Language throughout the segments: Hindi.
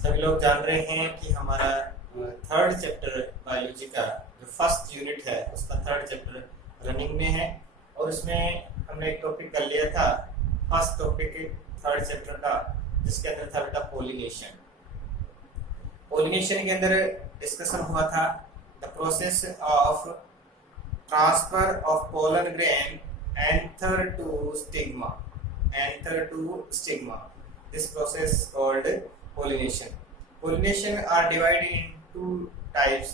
सभी लोग जान रहे हैं कि हमारा थर्ड चैप्टर बायोलॉजी का जो फर्स्ट यूनिट है उसका थर्ड चैप्टर रनिंग में है और उसमें हमने एक टॉपिक कर लिया था फर्स्ट टॉपिक थर्ड चैप्टर का, जिसके अंदर था बेटा पोलिनेशन। पोलिनेशन के अंदर डिस्कशन हुआ था the process of transfer of pollen grain anther to stigma. This process called pollination. Pollination are divided in two types.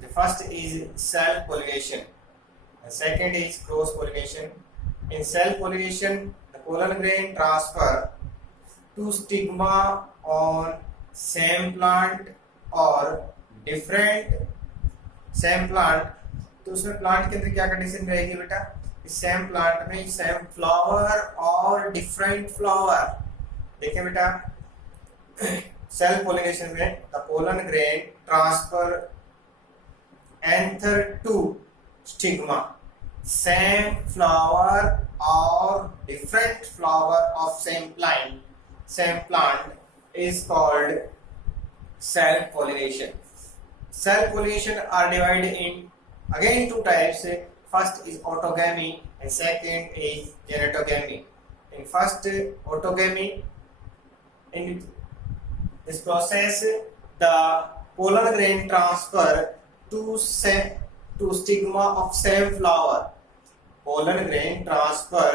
The first is self pollination. The second is cross pollination. In self pollination, the pollen grain transfer to stigma on same plant or different same plant. तो उसमें प्लांट के अंदर क्या कंडीशन रहेगी बेटा? सेम प्लांट में सेम फ्लावर और डिफरेंट फ्लावर। देखिए बेटा, सेल्फ पोलिनेशन में the pollen grain transfer anther to stigma, same flower और different flower of same plant is called self pollination. Self pollination are divided in again two types. First is autogamy and second is genetogamy. In first autogamy, in this process the pollen grain transfer to stigma of same flower. Pollen grain transfer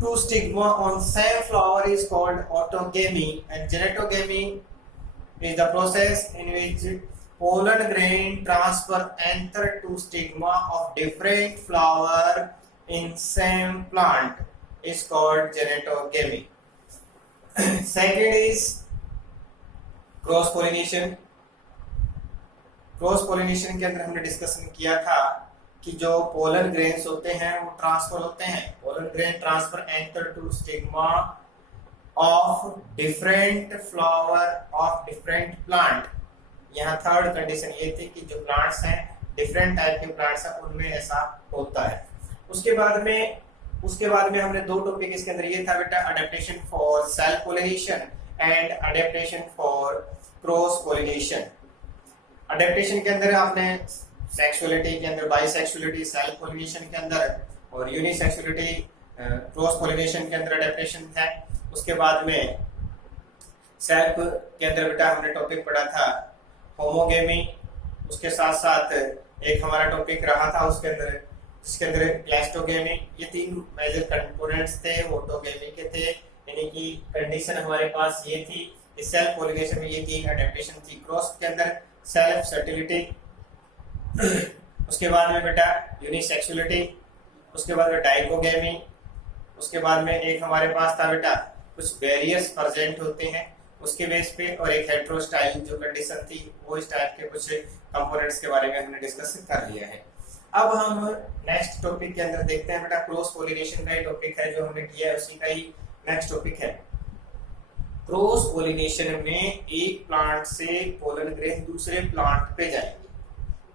to stigma on same flower is called autogamy, and genetogamy is the process in which pollen grain transfer enter to stigma of different flower in same plant is called genetogamy. Second is cross pollination. Cross pollination के अंदर हमने डिस्कशन किया था कि जो पोलन ग्रेन्स होते हैं वो ट्रांसफर होते हैं। Pollen grain transfer anther to stigma of different flower of different plant. यहाँ थर्ड कंडीशन ये थी कि जो प्लांट्स हैं डिफरेंट टाइप के प्लांट्स हैं उनमें ऐसा होता है। उसके बाद में हमने दो टॉपिक इसके अंदर ये था बेटा, adaptation for self pollination and adaptation for cross pollination. Adaptation के अंदर आपने सेक्सुअलिटी के अंदर बाइसेक्सुअलिटी सेल्फ पोलिनेशन के अंदर और यूनिसेक्सुअलिटी क्रॉस पोलिनेशन के अंदर अडेप्टेशन है। उसके बाद में सेल्फ के अंदर बेटा हमने टॉपिक पढ़ा था होमोगेमी। उसके साथ साथ एक हमारा टॉपिक रहा था उसके अंदर जिसके अंदर क्लैस्टोगेमी। ये तीन मेजर कंपोनेंट्स थे ऑटोगेमी के थे, यानी कि कंडीशन हमारे पास ये थी। इस सेल्फ पोलिनेशन में ये तीन अडेप्टेशन थी। क्रॉस के अंदर सेल्फ फर्टिलिटी, उसके बाद में बेटा यूनिसेक्सुअलिटी, उसके बाद में डाइकोगेमी, उसके बाद में एक हमारे पास था बेटा कुछ बैरियर्स प्रेजेंट होते हैं उसके बेस पे, और एक हेटेरोस्टाइल जो कंडीशन थी वो इस टाइप के कुछ कंपोनेंट्स के बारे में हमने डिस्कस कर लिया है। अब हम नेक्स्ट टॉपिक के अंदर देखते हैं बेटा, क्रॉस पोलिनेशन का ही टॉपिक है जो हमने किया है, उसी का ही नेक्स्ट टॉपिक है। क्रॉस पोलिनेशन में एक प्लांट से पोलन ग्रेन दूसरे प्लांट पे जाएंगे,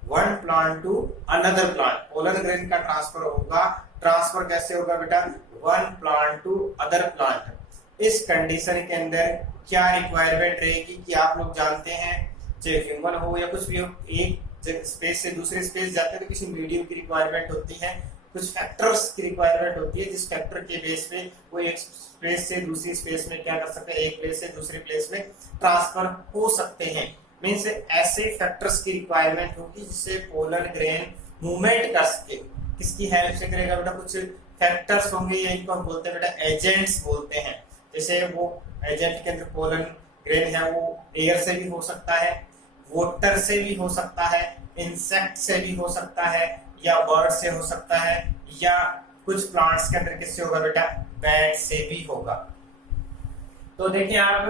one plant to another plant. Pollen grain का ट्रांसफर होगा। ट्रांसफर कैसे होगा बेटा? One plant to other plant. इस कंडीशन के अंदर क्या रिक्वायरमेंट रहेगी कि आप लोग जानते हैं, चाहे ह्यूमन हो या कुछ भी हो, एक स्पेस से दूसरे स्पेस जाते हैं तो किसी मीडियम की रिक्वायरमेंट होती है, कुछ फैक्टर्स की रिक्वायरमेंट होती है, जिस फैक्टर के बेस पे वो एक स्पेस से दूसरी स्पेस में क्या कर सकते हैं, एक प्लेस से दूसरे प्लेस में ट्रांसफर हो सकते हैं। मीन्स ऐसे फैक्टर्स की रिक्वायरमेंट होगी जिससे पोलन ग्रेन मूवमेंट कर सके। किसकी हेल्प से करेगा बेटा? कुछ फैक्टर्स होंगे या इनको हम बोलते हैं बेटा एजेंट्स बोलते हैं। जैसे वो एजेंट के अंदर पोलन ग्रेन है वो एयर से भी हो सकता है, वाटर से भी हो सकता है, इंसेक्ट से भी हो सकता है, या बर्ड से हो सकता है, या कुछ प्लांट्स के अंदर किससे होगा बेटा? बैट से भी होगा। तो देखिए आप,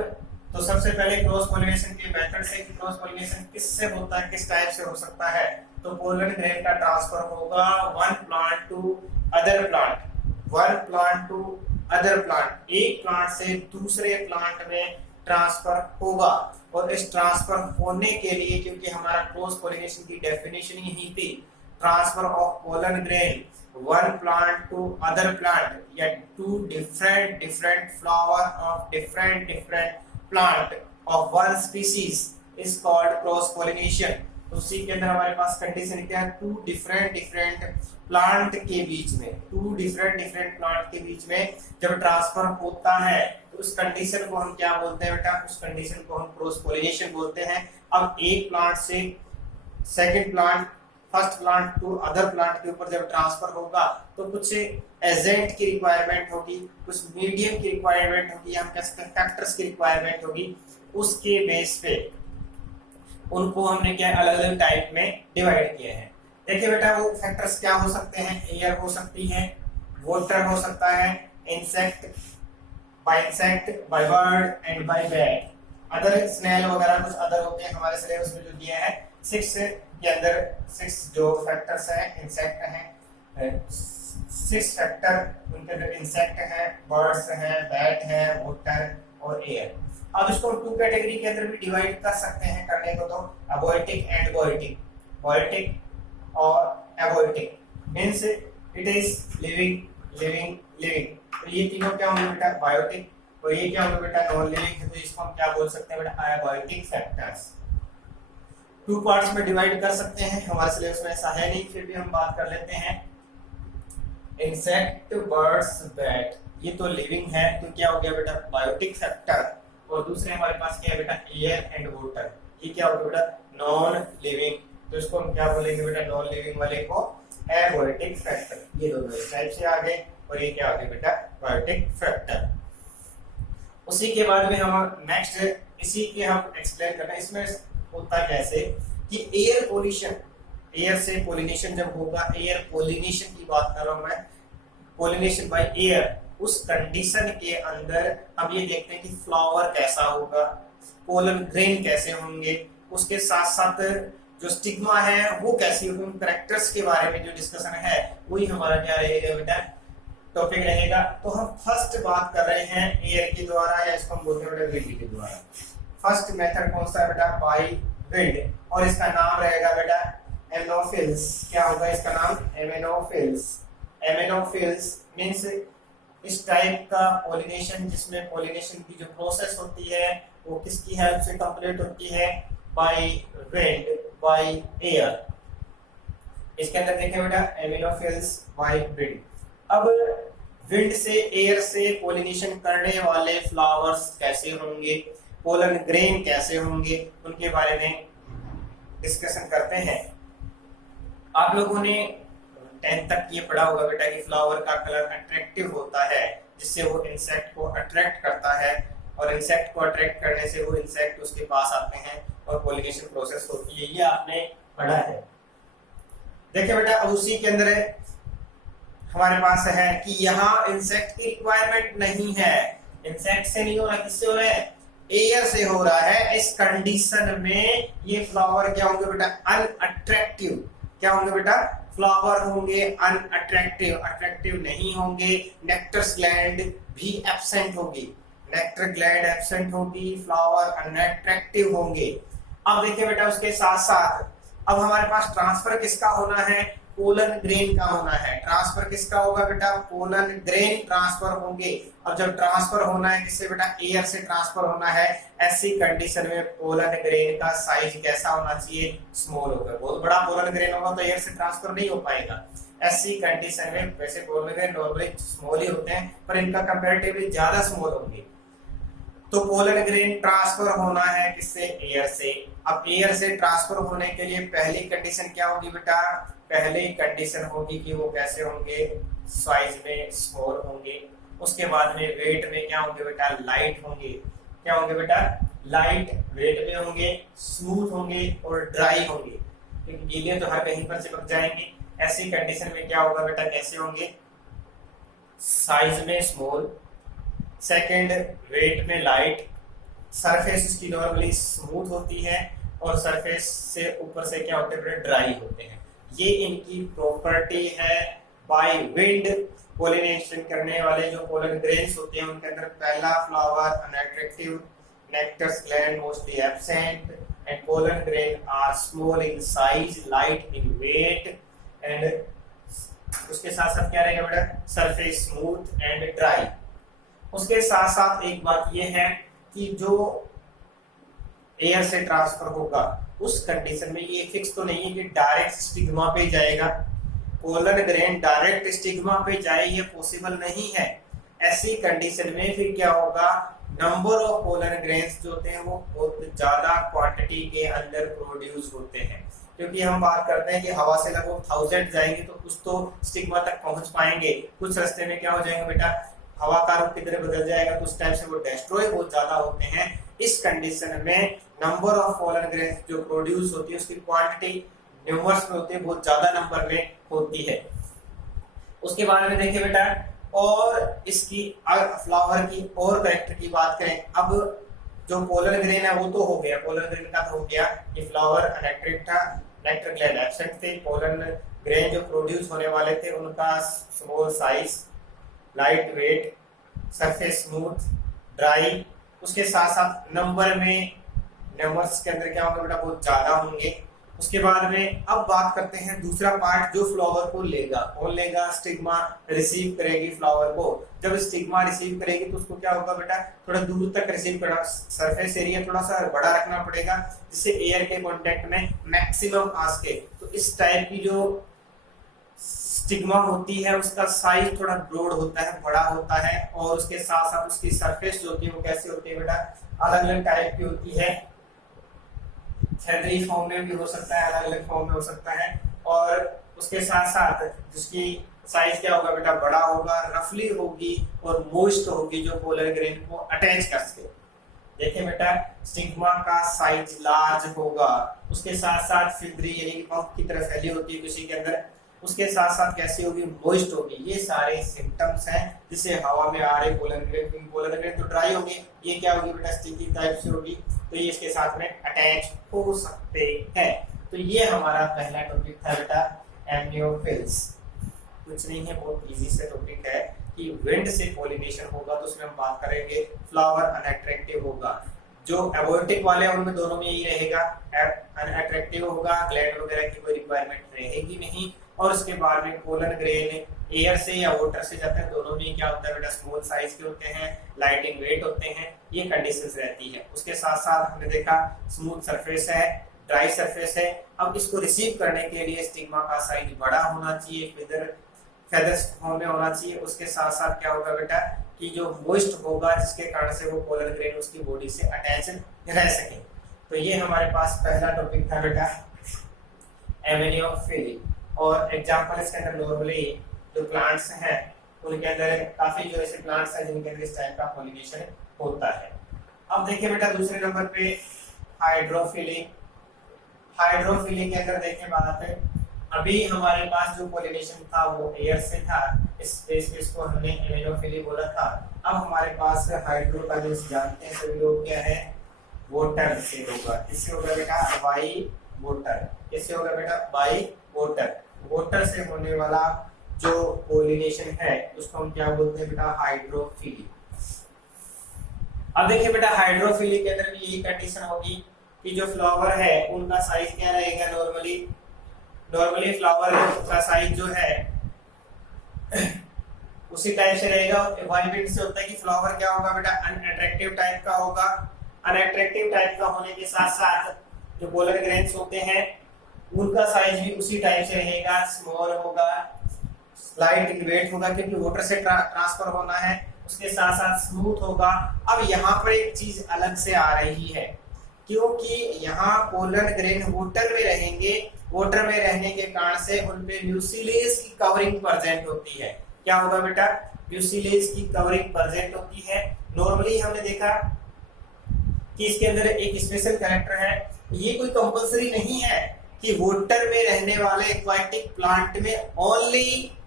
तो सबसे पहले क्रॉस पोलिनेशन के मेथड से कि क्रॉस पोलिनेशन किससे होता है, किस टाइप से हो सकता है। तो पोलन ग्रेन का ट्रांसफर होगा one plant to other plant, one plant to other plant, एक प्लांट से दूसरे प्लांट में ट्रांसफर होगा। और इस ट्रांसफर होने के लिए, क्योंकि हमारा क्रॉस पोलिनेशन की डेफिनेशन ही थी transfer of pollen grain one plant to other plant या to different flower of different plant of one species is called cross pollination। तो उसी के अंदर हमारे पास कंडीशन क्या है, टू डिफरेंट प्लांट के बीच में, टू डिफरेंट प्लांट के बीच में जब ट्रांसफर होता है तो उस कंडीशन को हम क्या बोलते हैं बेटा, उस कंडीशन को हम क्रॉस पोलिनेशन बोलते हैं। अब एक प्लांट से second plant, first plant to other plant के ऊपर जब ट्रांसफर होगा तो कुछ एजेंट की रिक्वायरमेंट होगी, कुछ मीडियम की रिक्वायरमेंट होगी, हम कह सकते हैं फैक्टर्स की रिक्वायरमेंट होगी। उसके बेस पे उनको हमने क्या अलग अलग टाइप में डिवाइड किए हैं। देखिए बेटा वो फैक्टर्स क्या हो सकते हैं, एयर हो सकती है, वाटर हो सकता है, insect, by bird and by bat, other snail वगैरह कुछ अदर होते हैं। हमारे सिलेबस में जो दिया है 6 के अंदर 6 जो फैक्टर्स हैं, इंसेक्ट हैं, 6 फैक्टर उनके अंदर इंसेक्ट हैं, बर्ड्स हैं, बैट हैं, वाटर और एयर। अब इसको 2 कैटेगरी के अंदर भी डिवाइड कर सकते हैं, करने को तो अबोएटिक एंड बोएटिक, बोएटिक और एबोएटिक मींस इट इज लिविंग। तो ये तीनों क्या होंगे बेटा, बायोटिक, और ये क्या होंगे बेटा, नॉन लिविंग। तो इसको हम क्या बोल सकते हैं बेटा, एबोएटिक फैक्टर्स। 2 पार्ट्स में डिवाइड कर सकते हैं, हमारे सिलेबस में ऐसा है नहीं, फिर भी हम बात कर लेते हैं। इंसेक्ट, बर्ड्स, बैट, ये तो लिविंग है, तो क्या हो गया बेटा, बायोटिक फैक्टर। और दूसरे हमारे पास क्या है बेटा, एयर एंड वाटर, ये क्या होगा बेटा, नॉन लिविंग। तो इसको हम क्या बोलेंगे बेटा, नॉन लिविंग वाले को एबोएटिक फैक्टर। ये दोनों इस टाइप से आ गए, और ये क्या आ गया बेटा, बायोटिक फैक्टर। उसी के बाद में हम नेक्स्ट इसी के हम एक्सप्लेन करना है। इसमें होता कैसे कि एयर पोल्यूशन, एयर से पोलिनेशन जब होगा, एयर पोलिनेशन की बात कर रहा हूं मैं, पोलिनेशन बाय एयर, उस कंडीशन के अंदर हम ये देखते हैं कि फ्लावर कैसा होगा, पोलन ग्रेन कैसे होंगे, उसके साथ साथ जो स्टिग्मा है वो कैसी होगी, उन कैरेक्टर्स के बारे में जो डिस्कशन है वही हमारा क्या रहेगा बेटा, टॉपिक रहेगा। तो हम फर्स्ट बात कर रहे हैं एयर के द्वारा, या इसको हम बोलते हैं बेटा विंड के द्वारा। फर्स्ट मेथड कौन सा है बेटा, बाय विंड, और इसका नाम रहेगा बेटा एमेनोफिल्स। क्या होगा इसका नाम, एमेनोफिल्स। एमेनोफिल्स मींस इस टाइप का पोलिनेशन, जिसमें पोलिनेशन की जो प्रोसेस होती है वो किसकी हेल्प से कंप्लीट होती है, बाय विंड, बाय एयर। इसके अंदर देखिए बेटा एमेनोफिल्स बाय विंड। अब विंड से, एयर से पोलिनेशन करने वाले फ्लावर्स कैसे होंगे, पोलन ग्रेन कैसे होंगे, उनके बारे में डिस्कशन करते हैं। आप लोगों ने 10th तक ये पढ़ा होगा बेटा कि फ्लावर का कलर अट्रैक्टिव होता है, जिससे वो इंसेक्ट को अट्रैक्ट करता है, और इंसेक्ट को अट्रैक्ट करने से वो इंसेक्ट उसके पास आते हैं और पोलिनेशन प्रोसेस होती है। ये आपने पढ़ा है। देखिए बेटा अब उसी के अंदर हमारे पास है कि यहाँ इंसेक्ट की रिक्वायरमेंट नहीं है, इंसेक्ट से नहीं हो रहा, किससे हो रहा है, एयर से हो रहा है। इस कंडीशन में ये फ्लावर क्या होंगे बेटा, अनअट्रैक्टिव। क्या होंगे बेटा, फ्लावर होंगे अनअट्रैक्टिव, अट्रैक्टिव नहीं होंगे। नेक्टर्स ग्लैंड भी एब्सेंट होगी, नेक्टर ग्लैंड एब्सेंट होगी, फ्लावर अनअट्रैक्टिव होंगे। अब देखिए बेटा उसके साथ साथ अब हमारे पास ट्रांसफर किसका होना है, पोलन ग्रेन का होना है। ट्रांसफर किसका होगा बेटा, पोलन ग्रेन ट्रांसफर होंगे। और जब ट्रांसफर होना है किससे बेटा, एयर से ट्रांसफर होना है। ऐसी कंडीशन में पोलन ग्रेन का साइज कैसा होना चाहिए, स्मॉल होगा। बहुत बड़ा पोलन ग्रेन होगा तो एयर से ट्रांसफर नहीं हो पाएगा। ऐसी कंडीशन में, वैसे पोलन ग्रेन नॉर्मली स्मॉल ही होते हैं पर इनका कंपैरेटिवली ज्यादा स्मॉल होंगे। तो पोलन ग्रेन ट्रांसफर होना है किससे, एयर से। अब एयर से ट्रांसफर होने के लिए पहली कंडीशन क्या होगी बेटा, पहली कंडीशन होगी कि वो कैसे होंगे, साइज में स्मॉल होंगे। उसके बाद में वेट में क्या होंगे बेटा, लाइट होंगे। क्या होंगे बेटा, लाइट वेट में होंगे, स्मूथ होंगे और ड्राई होंगे, क्योंकि गीले तो हर कहीं पर चिपक जाएंगे। ऐसी कंडीशन में क्या होगा बेटा, कैसे होंगे, साइज में स्मॉल, सेकंड वेट में लाइट, सरफेस इसकी नॉर्मली स्मूथ होती है और सरफेस से ऊपर से क्या होते हैं, ड्राई होते हैं। ये इनकी प्रॉपर्टी है। बाय विंड पोलिनेशन करने वाले जो पोलन ग्रेन्स होते हैं उनके अंदर पहला flower unattractive, nectars gland mostly absent and pollen grain are small in size, light in weight and उसके साथ साथ क्या रहेगा बेटा, सरफेस स्मूथ एंड ड्राई। उसके साथ साथ एक बात ये है कि जो एयर से ट्रांसफर होगा उस कंडीशन में ये फिक्स तो नहीं है कि डायरेक्ट स्टिग्मा पे जाएगा, पोलन ग्रेन डायरेक्ट स्टिग्मा पे जाए, ये पॉसिबल नहीं है। ऐसी कंडीशन में फिर क्या होगा, नंबर ऑफ पोलन ग्रेन्स जो होते हैं वो बहुत ज्यादा क्वांटिटी के अंदर प्रोड्यूस होते हैं, क्योंकि हम बात करते हैं कि हवा से लगभग 1000 जाएंगे तो कुछ तो स्टिग्मा तक पहुंच पाएंगे, कुछ रास्ते में क्या हो जाएंगे बेटा, हवा का रुख किधर बदल जाएगा तो उस टाइम से वो डिस्ट्रॉय बहुत ज्यादा होते हैं। इस कंडीशन में नंबर ऑफ पोलन ग्रेन्स जो प्रोड्यूस होती है उसकी क्वांटिटी न्यूमर्स में होती है, बहुत ज्यादा नंबर में होती है। उसके बाद में देखिए बेटा, और इसकी फ्लावर की और कैरेक्टर की बात करें, अब जो पोलन ग्रेन है वो तो हो गया, पोलन ग्रेन का तो हो गया, ये फ्लावर अनएट्रेक्ट था, नेक्टर ग्लैंड एब्सेंट थे, पोलन ग्रेन जो प्रोड्यूस होने वाले थे उनका small size, light weight, surface smooth, dry, उसके साथ साथ नंबर में नंबर्स के अंदर क्या होगा बेटा, बहुत ज्यादा होंगे। उसके बाद में अब बात करते हैं दूसरा पार्ट जो फ्लावर को लेगा, कौन लेगा, स्टिग्मा रिसीव करेगी फ्लावर को। जब स्टिग्मा रिसीव करेगी तो उसको क्या होगा बेटा, थोड़ा दूर तक रिसीव करना, सरफेस एरिया थोड़ा सा बड़ा रखना पड़ेगा जिससे एयर के कांटेक्ट में मैक्सिमम आ सके। तो इस टाइप की जो स्टिग्मा होती है उसका साइज थोड़ा ब्रॉड होता है, बड़ा होता है, और उसके साथ साथ उसकी सरफेस जो होती है वो कैसी होती है बेटा, अलग अलग टाइप की होती है, फेदरी फॉर्म में भी हो सकता है, अलग अलग फॉर्म में हो सकता है, और उसके साथ साथ जिसकी साइज क्या होगा बेटा, बड़ा होगा, रफली होगी और मोइस्ट होगी जो पोलन ग्रेन को अटैच कर सके। देखिए बेटा, स्टिग्मा का साइज लार्ज होगा, उसके साथ साथ फिब्री यानी कि पंख की तरह फैली होती है किसी के अंदर, उसके साथ साथ कैसी होगी, मॉइस्ट होगी। ये सारे सिम्टम्स हैं जिससे हवा में आ रहे पोलन ग्रेन तो ड्राई होगी, ये क्या होगी बेटा, स्टिकी टाइप से होगी, तो ये इसके साथ में अटैच हो सकते हैं। तो ये हमारा पहला टॉपिक था बेटा एम्नियोफिल्स। कुछ नहीं है, बहुत इजी से टॉपिक है कि विंड से पॉलिनेशन होगा तो उसमें हम बात करेंगे फ्लावर अनअट्रैक्टिव होगा, जो एबोटिक वाले हैं उनमें दोनों में यही रहेगा, अनअट्रैक्टिव होगा, ग्लैंड वगैरह की कोई रिक्वायरमेंट रहेगी नहीं। और उसके बाद में पोलन ग्रेन एयर से या वाटर से जाते हैं, दोनों में क्या होता है बेटा, स्मॉल साइज के होते हैं, लाइट इन वेट होते हैं, ये कंडीशंस रहती है। उसके साथ साथ हमने देखा स्मूथ सरफेस है, ड्राई सरफेस है। अब इसको रिसीव करने के लिए स्टिग्मा का साइज बड़ा होना चाहिए, फेदर्स फॉर्म में होना चाहिए। उसके साथ साथ क्या होगा बेटा कि जो मोइस्ट होगा जिसके कारण से वो पोलन ग्रेन उसकी बॉडी से अटैच रह सके। तो ये हमारे पास पहला टॉपिक था बेटा एम्नियोफिली। और एग्जांपल इसके अंदर नॉर्मली जो प्लांट्स हैं उनके अंदर काफी जो ऐसे प्लांट्स हैं जिनके अंदर इस टाइप का पॉलिनेशन होता है। अब देखिए बेटा दूसरे नंबर पे हाइड्रोफिली। हाइड्रोफिली के अंदर देखिए बात है, अभी हमारे पास जो पॉलिनेशन था वो एयर से था, इस स्पेस को हमने एम्नियोफिली बोला था। अब हमारे पास हाइड्रो का जो जानते हैं सभी लोग क्या है, वाटर से होगा। इससे होगा बेटा बाई वाटर, इससे होगा बेटा बाई वाटर। वाटर से होने वाला जो पॉलिनेशन है उसको हम क्या बोलते हैं बेटा, हाइड्रोफिली। अब देखिए बेटा हाइड्रोफिली के अंदर भी यही कंडीशन होगी कि जो फ्लावर है उनका साइज क्या रहेगा, नॉर्मली फ्लावर का साइज जो है उसी टाइप से रहेगा। वाइब्रेंट से होता है कि फ्लावर क्या होगा बेटा, अनअट्रैक्टिव टाइप का होगा। अनअट्रैक्टिव टाइप का होने के साथ साथ जो पोलन ग्रेन्स होते हैं उनका साइज भी उसी टाइप से रहेगा, स्मॉल होगा, लाइट इन वेट होगा क्योंकि वाटर से ट्रांसफर होना है। उसके साथ साथ स्मूथ होगा। अब यहाँ पर एक चीज अलग से आ रही है, क्योंकि यहाँ पोलन ग्रेन वाटर में रहेंगे, वाटर में रहने के कारण से उनपे म्यूसिलेज की कवरिंग प्रेजेंट होती है। क्या होगा बेटा, म्यूसिलेज की कवरिंग प्रेजेंट होती है। नॉर्मली हमने देखा कि इसके अंदर एक स्पेशल कैरेक्टर है, ये कोई कंपलसरी नहीं है कि वाटर में रहने वाले एक्वाटिक प्लांट में ओनली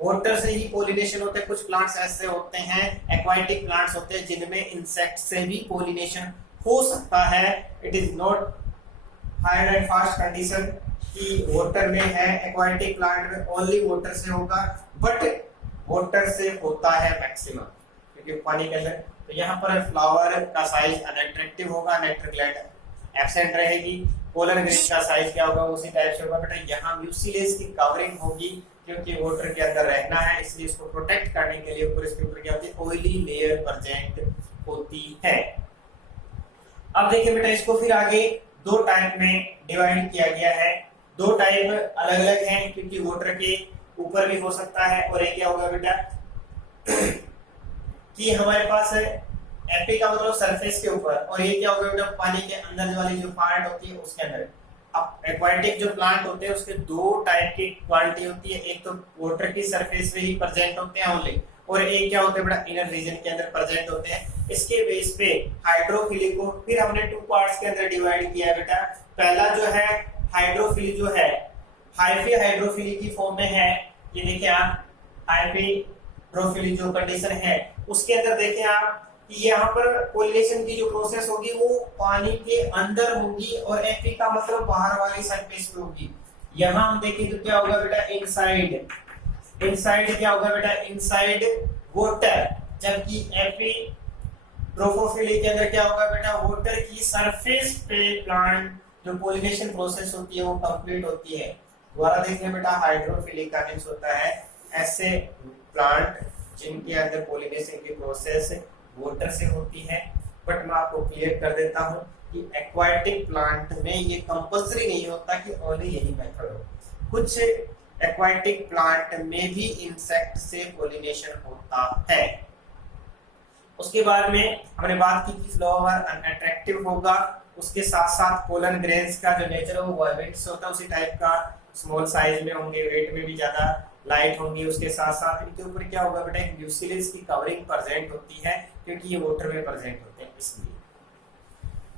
वाटर से ही पॉलिनेशन होता है। कुछ प्लांट्स ऐसे होते हैं, एक्वाटिक प्लांट्स होते हैं जिनमें इंसेक्ट से भी पॉलिनेशन हो सकता है। It is not hard and fast condition कि वाटर में है, एक्वाटिक प्लांट में ओनली वाटर से होगा, बट वाटर से होता है मैक्सिमम क्योंकि पानी के अंदर। तो यहाँ पर फ्लावर का साइज अनअट्रैक्टिव होगा, नेक्टर ग्लैंड एब्सेंट रहेगी। पोलन ग्रेन का साइज क्या होगा, उसी टाइप से होगा बेटा। यहाँ म्यूसिलेज की कवरिंग होगी क्योंकि वाटर के अंदर रहना है, इसलिए इसको प्रोटेक्ट करने के लिए ऊपर इसके ऊपर क्या होती है, ऑयली लेयर प्रेजेंट होती है। अब देखिए बेटा, इसको फिर आगे दो टाइप में डिवाइड किया गया है। दो टाइप अलग अलग हैं, क्योंकि वाटर के ऊपर भी हो सकता है। और एक क्या होगा बेटा कि हमारे पास एपी का मतलब सरफेस के ऊपर, और ये क्या होगा बेटा पानी के अंदर वाली जो पार्ट होती है उसके अंदर। अब एक्वाटिक जो प्लांट होते हैं उसके दो टाइप की क्वालिटी होती है, एक तो वाटर की सरफेस पे ही प्रेजेंट होते हैं ओनली, और एक क्या होते हैं बेटा इनर रीजन के अंदर प्रेजेंट होते हैं। इसके बेस पे हाइड्रोफिली को फिर हमने टू पार्ट्स के अंदर डिवाइड किया है बेटा। पहला जो है हाइड्रोफिली जो है हाइफी हाइड्रोफिली की फॉर्म में है। ये देखिए आप, हाइड्रोफिली जो कंडीशन है उसके अंदर देखिए आप कि यहाँ पर पोलिनेशन की जो प्रोसेस होगी वो पानी के अंदर होगी, और एपी का मतलब बाहर वाली सरफेस पे होगी। यहाँ हम देखें तो क्या होगा बेटा इनसाइड, इनसाइड क्या होगा बेटा इनसाइड वाटर, जबकि एपी ट्रोफोफिली के अंदर क्या होगा बेटा वाटर की सरफेस पे प्लांट जो पोलिनेशन प्रोसेस होती है वो कंप्लीट होती है। दोबारा देखिए बेटा, हाइड्रोफिलिक का मींस होता है ऐसे प्लांट जिनके अंदर पोलिनेशन की प्रोसेस वाटर से होती है। बट मैं आपको क्लियर कर देता हूं कि एक्वाटिक प्लांट में ये कंपल्सरी नहीं होता कि ओनली यही मेथड हो। कुछ एक्वाटिक प्लांट में भी इंसेक्ट से पोलिनेशन होता है। उसके बाद में हमने बात की कि फ्लावर अनअट्रैक्टिव होगा, उसके साथ साथ पोलन ग्रेन्स का जो नेचर है वो वायलेट्स होता है उसी टाइप का, स्मॉल साइज में होंगे, वेट में भी ज्यादा लाइट होंगी। उसके साथ साथ इनके ऊपर क्या होगा बेटा एक म्यूसिलेज की कवरिंग प्रेजेंट होती है, क्योंकि ये वाटर में प्रेजेंट होते हैं इसलिए।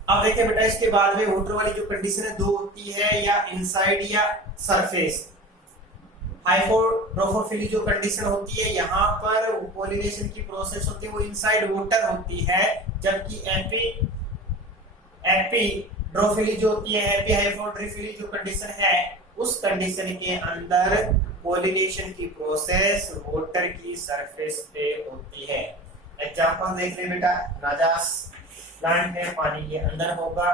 अब देखिए बेटा, इसके बाद में वाटर वाली जो कंडीशन है दो होती है, या इनसाइड या सरफेस। हाइड्रोफिली जो कंडीशन होती है यहाँ पर पोलिनेशन की प्रोसेस होती है वो इनसाइड वाटर होती है, जबकि एपिड्रोफिली जो होती है, एपी हाइड्रोफिली जो कंडीशन है उस कंडीशन के अंदर पोलिनेशन की प्रोसेस वाटर की सरफेस पे होती है। एग्जांपल देख ले बेटा, नाजास प्लांट है पानी के अंदर होगा,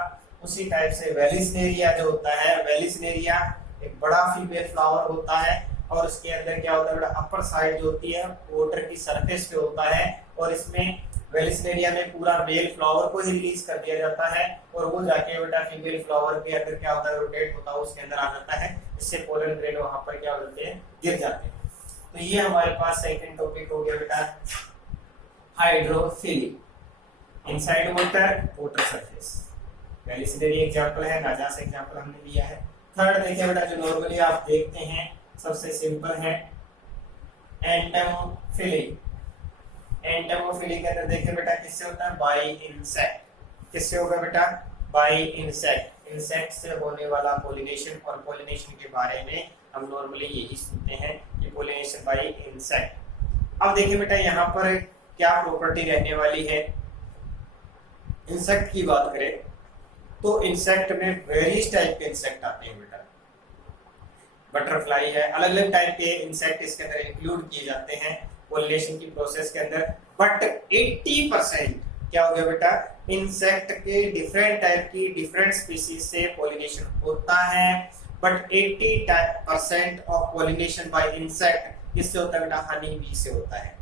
उसी टाइप से वेलिसनेरिया जो होता है, वेलिसनेरिया एक बड़ा फीमेल फ्लावर होता है, और उसके अंदर क्या होता है बेटा अपर साइड जो होती है वाटर की सरफेस पे होता है, और इसमें वेलिसनेरिया में पूरा मेल फ्लावर को ही रिलीज कर दिया जाता है, और वो जाके बेटा फीमेल फ्लावर के अंदर क्या होता है रोटेट होता है उसके अंदर आ जाता है, इससे पोलन ग्रेन वहां पर क्या होते हैं गिर जाते हैं। तो ये हमारे पास सेकंड टॉपिक हो गया बेटा hydrophily, inside water water surface. Vallisneria example है, नाजास एग्जांपल हमने लिया है। थर्ड देखिए बेटा, जो नॉर्मली आप देखते हैं सबसे सिंपल है एंटोमोफिली। एंटोमोफिली के अंदर देखिए बेटा किससे होता है बाय इंसेक्ट। किससे होगा बेटा बाय इंसेक्ट, इंसेक्ट से होने वाला पोलिनेशन, और पोलिनेशन के बारे में हम नॉर्मली यही सुनते हैं कि पोलिनेशन बाय इंसेक्ट। अब देखिए बेटा यहाँ पर क्या प्रॉपर्टी रहने वाली है। इंसेक्ट की बात करें तो इंसेक्ट में वेरियस टाइप के इंसेक्ट आते हैं बेटा, बटरफ्लाई है, अलग अलग टाइप के इंसेक्ट इसके अंदर इंक्लूड किए जाते हैं पोलिनेशन की प्रोसेस के अंदर। बट 80% क्या हो गया बेटा इंसेक्ट के डिफरेंट टाइप की डिफरेंट स्पीसीज से पोलिनेशन होता है, but 80% of pollination bye insect किससे होता है बेटा हनी बी से होता है।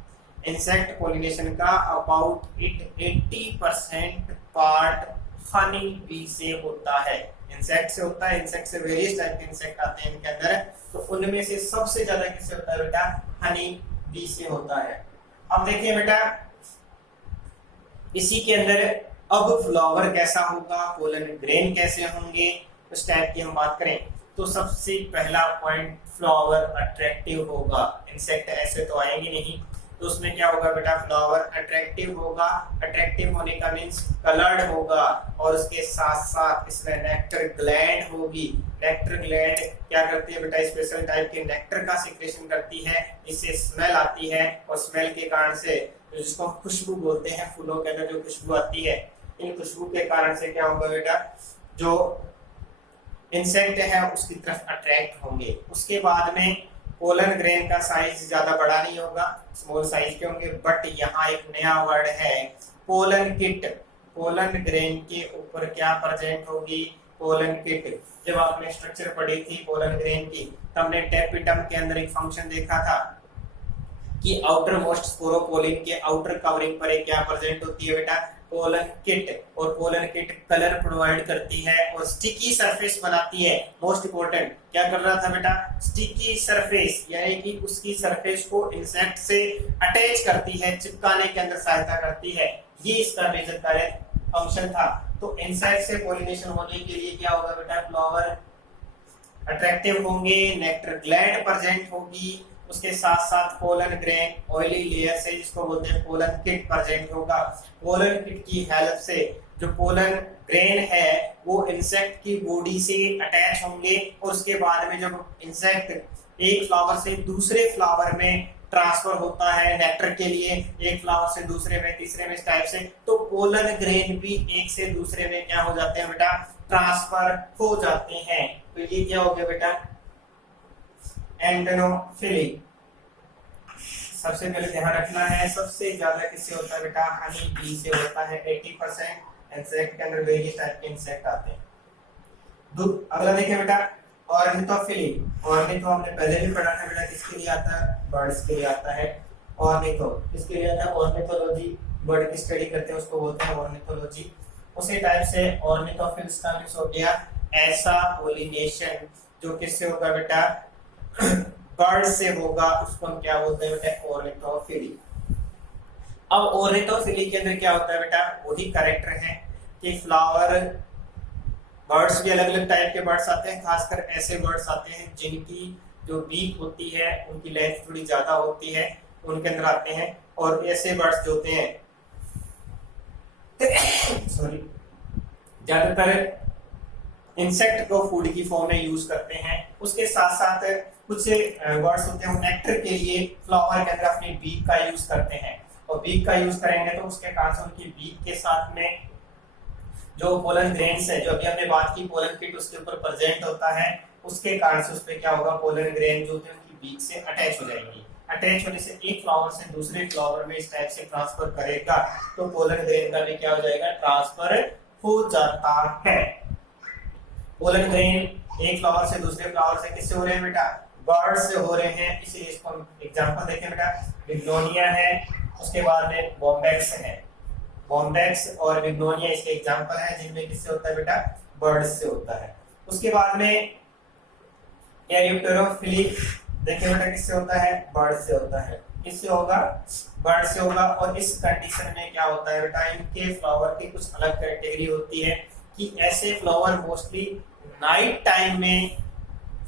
इंसेक्ट पोलिनेशन का अबाउट 80% पार्ट हनी बी से होता है, इंसेक्ट से होता है। इंसेक्ट से वेरियस टाइप के इंसेक्ट आते हैं इनके अंदर, तो उनमें से सबसे ज्यादा किससे होता है बेटा हनी बी से होता है। अब देखिए बेटा इसी के अंदर अब फ्लावर कैसा होगा, पोलन ग्रेन कैसे होंगे, उस टाइप की हम बात करें तो सबसे पहला पॉइंट फ्लावर अट्रैक्टिव होगा। इंसेक्ट ऐसे तो आएंगे नहीं, तो उसमें क्या होगा बेटा फ्लावर अट्रैक्टिव होगा। अट्रैक्टिव होने का मींस कलर्ड होगा, और उसके साथ साथ इसमें नेक्टर ग्लैंड होगी। नेक्टर ग्लैंड क्या करती है बेटा स्पेशल टाइप के नेक्टर का सिक्रेशन करती है, इससे स्मेल आती है, और स्मेल के कारण से जिसको खुशबू बोलते हैं, फूलों के अंदर जो खुशबू आती है, इन खुशबू के कारण से क्या होगा बेटा जो इंसेक्ट है उसकी तरफ अट्रैक्ट होंगे। उसके बाद में पोलन ग्रेन का साइज ज्यादा बड़ा नहीं होगा, स्मॉल साइज के होंगे। बट यहाँ एक नया वर्ड है पोलन किट। पोलन ग्रेन के ऊपर क्या प्रेजेंट होगी पोलन किट। जब आपने स्ट्रक्चर पढ़ी थी पोलन ग्रेन की, तब हमने टेपिटम के अंदर एक फंक्शन देखा था कि आउटर मोस्ट स्पोरोपोलिन के आउटर कवरिंग पर एक क्या प्रेजेंट होती है बेटा पोलन किट, और पोलन किट कलर प्रोवाइड करती है और स्टिकी सरफेस बनाती है। मोस्ट इंपोर्टेंट क्या कर रहा था बेटा, स्टिकी सरफेस, यानी कि उसकी सरफेस को इंसेक्ट से अटैच करती है, चिपकाने के अंदर सहायता करती है। ये इसका मेजर कार्य फंक्शन था। तो इंसेक्ट से पॉलिनेशन होने के लिए क्या होगा बेटा, फ्लावर अट्रैक्टिव होंगे, नेक्टर ग्लैंड प्रेजेंट होगी, उसके साथ साथ पोलन ग्रेन ऑयली लेयर से, जिसको बोलते हैं पोलन किट प्रेजेंट होगा। पोलन किट की हेल्प से जो पोलन ग्रेन है वो इंसेक्ट की बॉडी से अटैच होंगे, और उसके बाद में जब इंसेक्ट एक फ्लावर से दूसरे फ्लावर में ट्रांसफर होता है नेक्टर के लिए, एक फ्लावर से दूसरे में, तीसरे में, इस टाइप से, तो पोलन ग्रेन भी एक से दूसरे में क्या हो जाते हैं बेटा, ट्रांसफर हो जाते हैं। तो ये क्या हो गया बेटा, एंटेनोफिली। सबसे पहले ध्यान रखना है, सबसे ज्यादा किससे होता है बेटा, हनी बी से होता है। 80% इंसेक्ट के अंदर वेरियस टाइप के इंसेक्ट आते हैं। अगला देखिए बेटा, ऑर्निथोफिली। ऑर्निथो हमने पहले भी पढ़ा था बेटा, किसके लिए आता है, बर्ड्स के लिए आता है। ऑर्निथो किसके लिए आता है, ऑर्निथोलॉजी, बर्ड की स्टडी करते हैं उसको बोलते हैं ऑर्निथोलॉजी। उसी टाइप से ऑर्निथोफिल्स का मिक्स हो गया ऐसा पॉलिनेशन जो किससे होगा बेटा, बर्ड से होगा, उसको हम क्या बोलते हैं बेटा, ऑर्निथोफिली। अब ऑर्निथोफिली के अंदर क्या होता है बेटा, वही कैरेक्टर है कि फ्लावर, बर्ड्स भी अलग अलग टाइप के बर्ड्स आते हैं, खासकर ऐसे बर्ड्स आते हैं जिनकी जो बीक होती है उनकी लेंथ थोड़ी ज्यादा होती है, उनके अंदर आते हैं। और ऐसे बर्ड्स जो होते हैं सॉरी, ज्यादातर इंसेक्ट को फूड की फॉर्म में यूज करते हैं। उसके साथ साथ कुछ बर्ड्स होते हैं वो नेक्टर के लिए फ्लावर के अंदर अपनी बीक का यूज करते हैं, और बीक का यूज करेंगे तो उसके कारण से उनकी बीक के साथ में जो पोलन ग्रेन्स है, जो अभी हमने बात की पोलन किट उसके ऊपर प्रेजेंट होता है, उसके कारण से उस पे क्या होगा, पोलन ग्रेन जो होते हैं उनकी बीक से अटैच हो जाएंगी। अटैच होने से एक फ्लावर से दूसरे फ्लावर में इस टाइप से ट्रांसफर करेगा, तो पोलन ग्रेन का भी क्या हो जाएगा, ट्रांसफर हो जाता है। पोलन ग्रेन एक फ्लावर से दूसरे फ्लावर से किससे हो रहे हैं बेटा, बर्ड से हो रहे हैं। इसीलिए इसको हम एग्जांपल देखें बेटा, बिग्नोनिया है, उसके बाद में बॉम्बैक्स है। बॉम्बैक्स और बिग्नोनिया इसके एग्जांपल है जिनमें किससे होता है बेटा, बर्ड से होता है। उसके बाद में कैरियोप्टेरोफिली देखिए बेटा, किससे होता है, बर्ड से होता है। किससे होगा, बर्ड से होगा। और इस कंडीशन में क्या होता है बेटा, इनके फ्लावर की कुछ अलग कैटेगरी होती है कि ऐसे फ्लावर मोस्टली नाइट टाइम में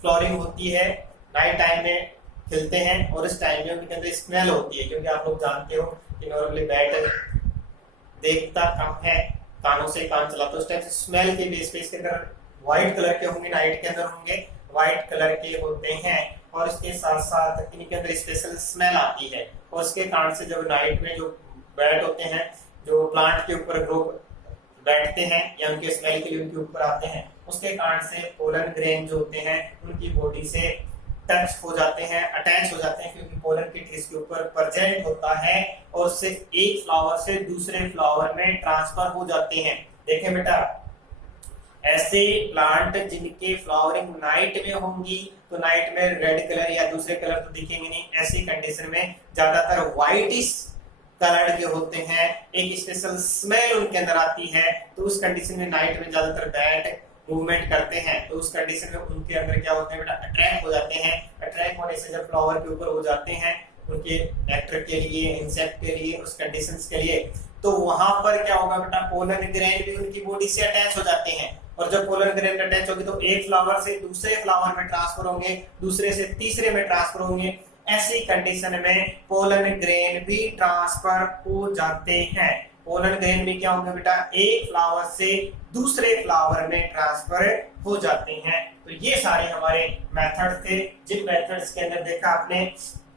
फ्लोरिंग होती है, नाइट टाइम में खिलते हैं, और इस टाइम में उनके अंदर स्मेल होती है, क्योंकि आप लोग जानते हो कि नॉर्मली बैट देखता कम है, कानों से काम चलाता है, उस टाइप से स्मेल के बेस पे इसके अंदर व्हाइट कलर के होंगे, नाइट के अंदर होंगे व्हाइट कलर के होते हैं, और इसके साथ साथ इनके अंदर स्पेशल स्मेल आती है। और उसके कारण से जब नाइट में जो बैट होते हैं, जो प्लांट के ऊपर ग्रो बैठते हैं या उनके स्मेल के लिए उनके ऊपर आते हैं, उसके कारण से पोलन ग्रेन जो होते हैं उनकी बॉडी से टच हो जाते हैं, अटैच हो जाते हैं, क्योंकि पोलन किट इसके ऊपर प्रेजेंट होता है, और उससे एक फ्लावर से दूसरे फ्लावर में ट्रांसफर हो जाते हैं। देखें बेटा, ऐसे प्लांट जिनके फ्लावरिंग नाइट में होंगी तो नाइट में रेड कलर या दूसरे कलर तो दिखेंगे नहीं, ऐसी कंडीशन में ज्यादातर व्हाइटिश कलर के होते हैं, एक स्पेशल स्मेल उनके अंदर आती है। तो उस कंडीशन में नाइट में ज्यादातर बैट मूवमेंट करते हैं, तो उस कंडीशन में उनके अंदर क्या होते हैं बेटा, अट्रैक्ट हो जाते हैं। अट्रैक्ट होने से जब फ्लावर के ऊपर हो जाते हैं उनके नेक्टर के लिए, इंसेक्ट के लिए, उस कंडीशंस के लिए, तो वहां पर क्या होगा बेटा, पोलन ग्रेन भी उनकी बॉडी से अटैच हो जाते हैं। और जब पोलन ग्रेन अटैच होगी तो एक फ्लावर से दूसरे फ्लावर में ट्रांसफर होंगे, दूसरे से तीसरे में ट्रांसफर होंगे। ऐसी कंडीशन में पोलन ग्रेन भी ट्रांसफर हो जाते हैं। पोलन ग्रेन में क्या होंगे बेटा, एक फ्लावर से दूसरे फ्लावर में ट्रांसफर हो जाते हैं। तो ये सारे हमारे मेथड्स थे, जिन मेथड्स के अंदर देखा आपने,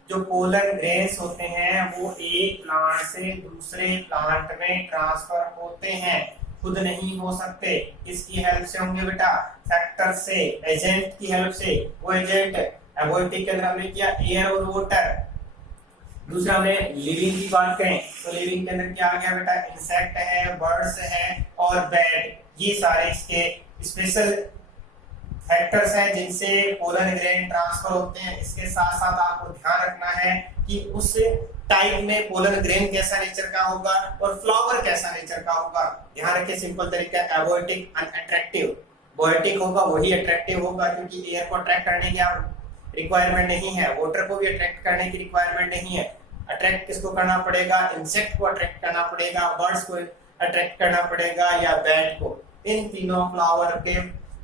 जो पोलन ग्रेन्स होते हैं वो एक प्लांट से दूसरे प्लांट में ट्रांसफर होते हैं, खुद नहीं हो सकते। इसकी हेल्प से होंगे बेटा, फैक्टर से, एजेंट की हेल्प से। वो एजेंट एबॉयटिक के अंदर हमने किया एयर और वाटर। दूसरा हमने लिविंग की बात करें तो लिविंग के अंदर क्या आ गया बेटा, इंसेक्ट है, बर्ड्स है और बैट। ये सारे इसके स्पेशल फैक्टर्स हैं जिनसे पोलन ग्रेन ट्रांसफर होते हैं। इसके साथ साथ आपको ध्यान रखना है कि उस टाइप में पोलन ग्रेन कैसा नेचर का होगा और फ्लावर कैसा नेचर का होगा। ध्यान रखिए, सिंपल तरीका, एबोएटिक अनअट्रैक्टिव। बोएटिक होगा वही अट्रैक्टिव होगा, क्योंकि एयर को अट्रैक्ट करने की रिक्वायरमेंट नहीं है, वाटर को भी अट्रैक्ट करने की रिक्वायरमेंट नहीं है। अट्रैक्ट किसको करना पड़ेगा? इंसेक्ट को अट्रैक्ट करना पड़ेगा, बर्ड्स को अट्रैक्ट करना पड़ेगा, या बैट को। इन तीनों फ्लावर के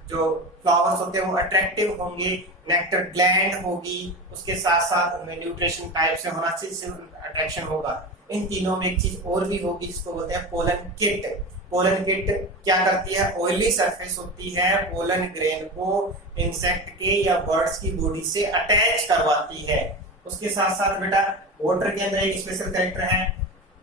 जो फ्लावर्स होते हैं वो अट्रैक्टिव होंगे, नेक्टर ग्लैंड होगी, उसके साथ साथ उनमें न्यूट्रिशन टाइप से होना चाहिए, अट्रैक्शन होगा। इन तीनों में एक चीज और भी होगी जिसको बोलते हैं पोलन किट। पोलन किट क्या करती है? ऑयली सरफेस होती है, पोलन ग्रेन को इंसेक्ट के या बर्ड्स की बॉडी से अटैच करवाती है। उसके साथ साथ बेटा वाटर के अंदर एक स्पेशल कैरेक्टर है,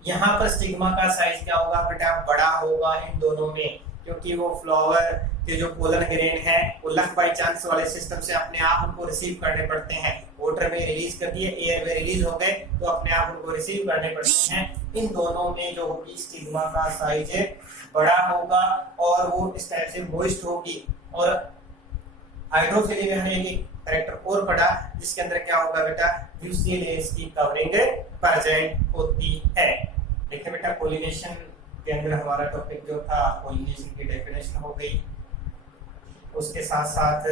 यहाँ पर स्टिग्मा का साइज क्या होगा बेटा? बड़ा होगा इन दोनों में, क्योंकि वो फ्लावर के जो पोलन ग्रेन है वो लक बाई चांस वाले सिस्टम से अपने आप उनको रिसीव करने पड़ते हैं। वाटर में रिलीज कर दिए, एयर में रिलीज हो गए तो अपने आप उनको रिसीव करने पड़ते हैं। इन दोनों में जो होगी स्टिग्मा का साइज बड़ा होगा और वो इस टाइप से मॉइस्ट होगी। और हाइड्रोफिली में हमने एक कैरेक्टर और पढ़ा जिसके अंदर क्या होगा बेटा? म्यूसिलेज की कवरिंग प्रेजेंट होती है। देखिए बेटा, पोलिनेशन के अंदर हमारा टॉपिक जो था पोलिनेशन की डेफिनेशन हो गई, उसके साथ साथ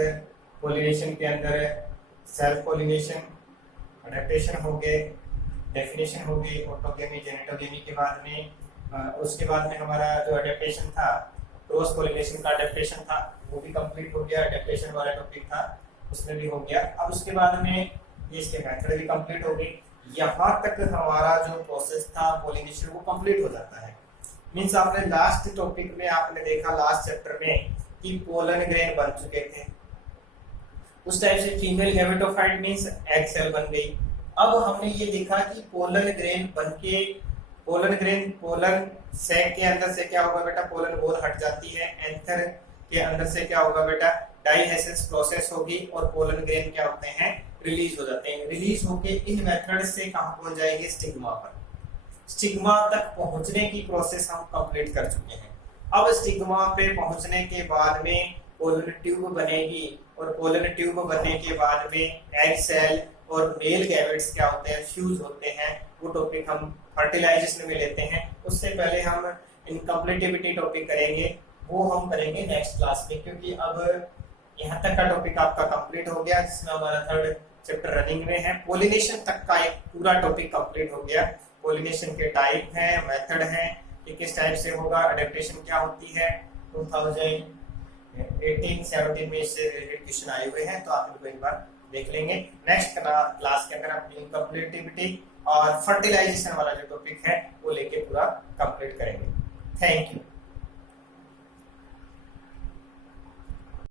पोलिनेशन के अंदर सेल्फ पोलिनेशन, अडैप्टेशन हो गए, डेफिनेशन हो गई, ऑटोगेमी जेनेटोगेमी के बाद में। उसके बाद में हमारा जो अडैप्टेशन था, क्रॉस पोलिनेशन का अडैप्टेशन था, वो भी कंप्लीट हो गया। अडैप्टेशन वाला टॉपिक था उसमें भी हो गया। अब उसके बाद में ये इसके मेथड भी कंप्लीट हो गई। यहाँ तक हमारा जो प्रोसेस था पोलिनेशन वो कंप्लीट हो जाता है। मीन्स आपने लास्ट टॉपिक में आपने देखा लास्ट चैप्टर में कि पोलन ग्रेन बन चुके थे, उस टाइप से फीमेल हेमेटोफाइट मीन्स एग सेल बन गई। अब हमने ये देखा कि पोलन ग्रेन बनके पोलन सैक के अंदर से क्या होगा बेटा? पोलन बॉल हट जाती है, एंथर के अंदर से क्या होगा बेटा? डाइहेसेंस प्रोसेस होगी और पोलन ग्रेन क्या होते हैं? रिलीज हो जाते हैं। रिलीज होके इन मेथड से कहां पहुंच जाएंगे? स्टिग्मा पर। स्टिग्मा तक पहुंचने की प्रोसेस हम कंप्लीट कर चुके हैं। अब स्टिग्मा पे पहुंचने के बाद में पोलन ट्यूब बनेगी और पोलन ट्यूब बनने के बाद में एग सेल और मेल गैमेट्स क्या होते हैं? फ्यूज होते हैं। वो टॉपिक हम फर्टिलाइजेशन में लेते हैं। उससे पहले हम इनकम्प्लीटिविटी टॉपिक करेंगे, वो हम करेंगे नेक्स्ट क्लास में, क्योंकि अब यहाँ तक का टॉपिक आपका कंप्लीट हो गया, जिसमें हमारा 3rd चैप्टर रनिंग में है। पोलिनेशन तक का एक पूरा टॉपिक कंप्लीट हो गया। पोलिनेशन के टाइप हैं, मेथड हैं कि किस टाइप से होगा, अडैप्टेशन क्या होती है। 2018-17 में इससे रिलेटेड क्वेश्चन आए हुए हैं, तो आप इनको एक बार देख लेंगे। नेक्स्ट क्लास के अंदर हम इनकम्प्लीटिविटी और फर्टिलाइजेशन वाला जो टॉपिक है वो लेके पूरा कंप्लीट करेंगे। Thank you.